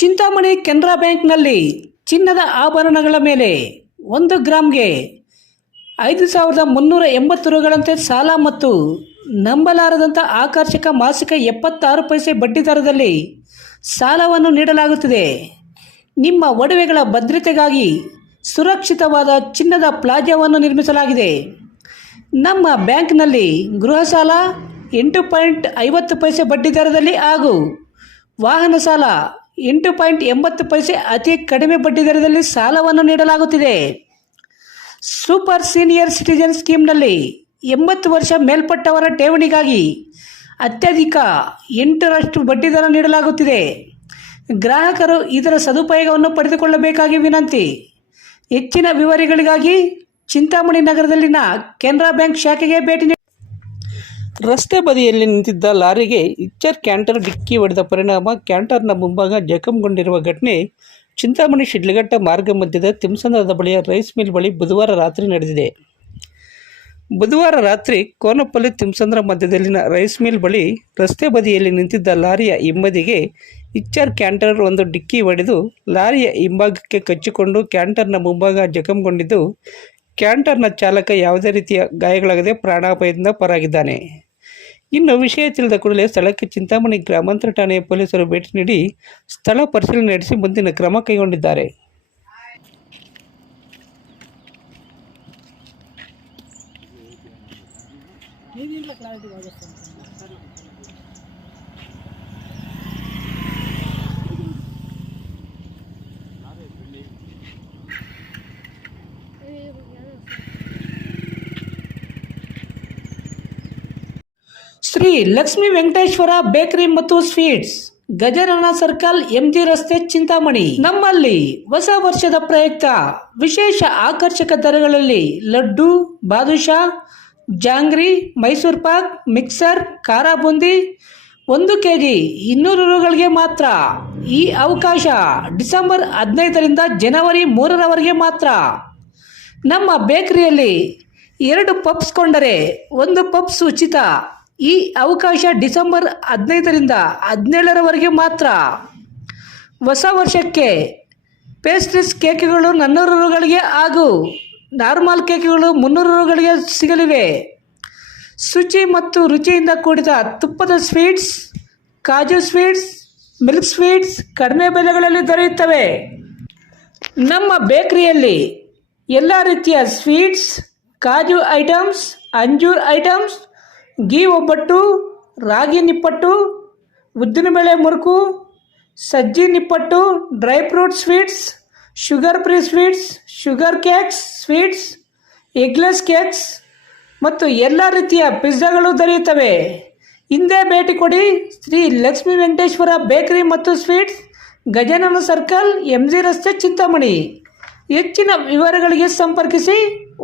ಚಿಂತಾಮಣಿ ಕೆನರಾ ಬ್ಯಾಂಕ್ನಲ್ಲಿ ಚಿನ್ನದ ಆಭರಣಗಳ ಮೇಲೆ ಒಂದು ಗ್ರಾಮ್ಗೆ ಐದು ಸಾವಿರದ ಮುನ್ನೂರ ಎಂಬತ್ತು ರೂಗಳಂತೆ ಸಾಲ ಮತ್ತು ನಂಬಲಾರದಂಥ ಆಕರ್ಷಕ ಮಾಸಿಕ ಎಪ್ಪತ್ತಾರು ಪೈಸೆ ಬಡ್ಡಿ ದರದಲ್ಲಿ ಸಾಲವನ್ನು ನೀಡಲಾಗುತ್ತಿದೆ. ನಿಮ್ಮ ಒಡವೆಗಳ ಭದ್ರತೆಗಾಗಿ ಸುರಕ್ಷಿತವಾದ ಚಿನ್ನದ ಪ್ಲಾಜಾವನ್ನು ನಿರ್ಮಿಸಲಾಗಿದೆ. ನಮ್ಮ ಬ್ಯಾಂಕ್ನಲ್ಲಿ ಗೃಹ ಸಾಲ ಎಂಟು ಪಾಯಿಂಟ್ ಐವತ್ತು ಪೈಸೆ ಬಡ್ಡಿ ದರದಲ್ಲಿ ಹಾಗೂ ವಾಹನ ಸಾಲ ಎಂಟು ಪಾಯಿಂಟ್ ಎಂಬತ್ತು ಪೈಸೆ ಅತಿ ಕಡಿಮೆ ಬಡ್ಡಿ ದರದಲ್ಲಿ ಸಾಲವನ್ನು ನೀಡಲಾಗುತ್ತಿದೆ. ಸೂಪರ್ ಸೀನಿಯರ್ ಸಿಟಿಜನ್ ಸ್ಕೀಮ್ನಲ್ಲಿ ಎಂಬತ್ತು ವರ್ಷ ಮೇಲ್ಪಟ್ಟವರ ಠೇವಣಿಗಾಗಿ ಅತ್ಯಧಿಕ ಎಂಟರಷ್ಟು ಬಡ್ಡಿದರ ನೀಡಲಾಗುತ್ತಿದೆ. ಗ್ರಾಹಕರು ಇದರ ಸದುಪಯೋಗವನ್ನು ಪಡೆದುಕೊಳ್ಳಬೇಕಾಗಿ ವಿನಂತಿ. ಹೆಚ್ಚಿನ ವಿವರಗಳಿಗಾಗಿ ಚಿಂತಾಮಣಿ ನಗರದಲ್ಲಿನ ಕೆನರಾ ಬ್ಯಾಂಕ್ ಶಾಖೆಗೆ ಭೇಟಿ ನೀಡಿ ರಸ್ತೆ ಬದಿಯಲ್ಲಿ ನಿಂತಿದ್ದ ಲಾರಿಗೆ ಇಚ್ಚರ್ ಕ್ಯಾಂಟರ್ ಡಿಕ್ಕಿ ಹೊಡೆದ ಪರಿಣಾಮ ಕ್ಯಾಂಟರ್ನ ಮುಂಭಾಗ ಜಖಂಗೊಂಡಿರುವ ಘಟನೆ. ಚಿಂತಾಮಣಿ ಶಿಡ್ಲಘಟ್ಟ ಮಾರ್ಗ ಮಧ್ಯದ ತಿಮ್ಸಂದ್ರದ ಬಳಿಯ ರೈಸ್ ಮಿಲ್ ಬಳಿ ಬುಧವಾರ ರಾತ್ರಿ ನಡೆದಿದೆ. ಬುಧವಾರ ರಾತ್ರಿ ಕೋನಪಲ್ಲಿ ತಿಮ್ಸಂದ್ರ ಮಧ್ಯದಲ್ಲಿನ ರೈಸ್ ಮಿಲ್ ಬಳಿ ರಸ್ತೆ ಬದಿಯಲ್ಲಿ ನಿಂತಿದ್ದ ಲಾರಿಯ ಹಿಂಬದಿಗೆ ಇಚ್ಚರ್ ಕ್ಯಾಂಟರ್ ಒಂದು ಡಿಕ್ಕಿ ಹೊಡೆದು ಲಾರಿಯ ಹಿಂಭಾಗಕ್ಕೆ ಕಚ್ಚಿಕೊಂಡು ಕ್ಯಾಂಟರ್ನ ಮುಂಭಾಗ ಜಖಂಗೊಂಡಿದ್ದು ಕ್ಯಾಂಟರ್ನ ಚಾಲಕ ಯಾವುದೇ ರೀತಿಯ ಗಾಯಗಳಾಗದೆ ಪ್ರಾಣಾಪಾಯದಿಂದ ಪರಾಗಿದ್ದಾನೆ. ಇನ್ನು ವಿಷಯ ತಿಳಿದ ಕೂಡಲೇ ಸ್ಥಳಕ್ಕೆ ಚಿಂತಾಮಣಿ ಗ್ರಾಮಾಂತರ ಠಾಣೆಯ ಪೊಲೀಸರು ಭೇಟಿ ನೀಡಿ ಸ್ಥಳ ಪರಿಶೀಲನೆ ನಡೆಸಿ ಮುಂದಿನ ಕ್ರಮ ಕೈಗೊಂಡಿದ್ದಾರೆ. ಶ್ರೀ ಲಕ್ಷ್ಮೀ ವೆಂಕಟೇಶ್ವರ ಬೇಕರಿ ಮತ್ತು ಸ್ವೀಟ್ಸ್ ಗಜರನ ಸರ್ಕಲ್ ಎಂಜಿ ರಸ್ತೆ, ಚಿಂತಾಮಣಿ. ನಮ್ಮಲ್ಲಿ ಹೊಸ ವರ್ಷದ ಪ್ರಯುಕ್ತ ವಿಶೇಷ ಆಕರ್ಷಕ ದರಗಳಲ್ಲಿ ಲಡ್ಡು, ಬಾದುಷಾ, ಜಾಂಗ್ರಿ, ಮೈಸೂರು ಪಾಕ್, ಮಿಕ್ಸರ್, ಖಾರ ಬೂಂದಿ, ಒಂದು ಕೆ ಜಿ ಇನ್ನೂರು ರುಗಳಿಗೆ ಮಾತ್ರ. ಈ ಅವಕಾಶ ಡಿಸೆಂಬರ್ ಹದಿನೈದರಿಂದ ಜನವರಿ ಮೂರರವರೆಗೆ ಮಾತ್ರ. ನಮ್ಮ ಬೇಕರಿಯಲ್ಲಿ ಎರಡು ಪಪ್ಸ್ ಕೊಂಡರೆ ಒಂದು ಪಪ್ಸ್ ಉಚಿತ. ಈ ಅವಕಾಶ ಡಿಸೆಂಬರ್ ಹದಿನೈದರಿಂದ ಹದಿನೇಳರವರೆಗೆ ಮಾತ್ರ. ಹೊಸ ವರ್ಷಕ್ಕೆ ಪೇಸ್ಟ್ರೀಸ್ ಕೇಕ್ಗಳು ನಾನ್ನೂರು ರೂಗಳಿಗೆ ಹಾಗೂ ನಾರ್ಮಲ್ ಕೇಕ್ಗಳು ಮುನ್ನೂರು ರೂಗಳಿಗೆ ಸಿಗಲಿವೆ. ಶುಚಿ ಮತ್ತು ರುಚಿಯಿಂದ ಕೂಡಿದ ತುಪ್ಪದ ಸ್ವೀಟ್ಸ್, ಕಾಜು ಸ್ವೀಟ್ಸ್, ಮಿಲ್ಕ್ ಸ್ವೀಟ್ಸ್ ಕಡಿಮೆ ಬೆಲೆಗಳಲ್ಲಿ ದೊರೆಯುತ್ತವೆ. ನಮ್ಮ ಬೇಕರಿಯಲ್ಲಿ ಎಲ್ಲ ರೀತಿಯ ಸ್ವೀಟ್ಸ್, ಕಾಜು ಐಟಮ್ಸ್, ಅಂಜೂರ್ ಐಟಮ್ಸ್ ಗೀ ಒಬ್ಬಟ್ಟು, ರಾಗಿ ನಿಪ್ಪಟ್ಟು ಉದ್ದಿನಬೇಳೆ ಮುರುಕು, ಸಜ್ಜಿ nippattu, dry fruit sweets, sugar free sweets, sugar cakes, sweets, eggless cakes ಮತ್ತು ಎಲ್ಲ ರೀತಿಯ ಪಿಜ್ಜಾಗಳು ದೊರೆಯುತ್ತವೆ. ಹಿಂದೆ ಭೇಟಿ ಕೊಡಿ ಶ್ರೀ ಲಕ್ಷ್ಮೀ ವೆಂಕಟೇಶ್ವರ ಬೇಕರಿ ಮತ್ತು sweets, Gajanana circle M G ರಸ್ತೆ, ಚಿಂತಾಮಣಿ. ಹೆಚ್ಚಿನ ವಿವರಗಳಿಗೆ ಸಂಪರ್ಕಿಸಿ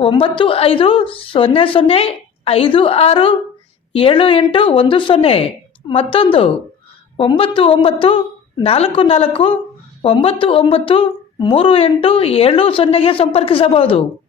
ಒಂಬತ್ತು ಐದು ಸೊನ್ನೆ ಸೊನ್ನೆ ಐದು ಆರು ಏಳು ಎಂಟು ಒಂದು ಸೊನ್ನೆ. ಮತ್ತೊಂದು. ಒಂಬತ್ತು ಒಂಬತ್ತು, ನಾಲ್ಕು ನಾಲ್ಕು, ಒಂಬತ್ತು ಒಂಬತ್ತು, ಮೂರು ಎಂಟು, ಏಳು ಸೊನ್ನೆಗೆ ಸಂಪರ್ಕಿಸಬಹುದು.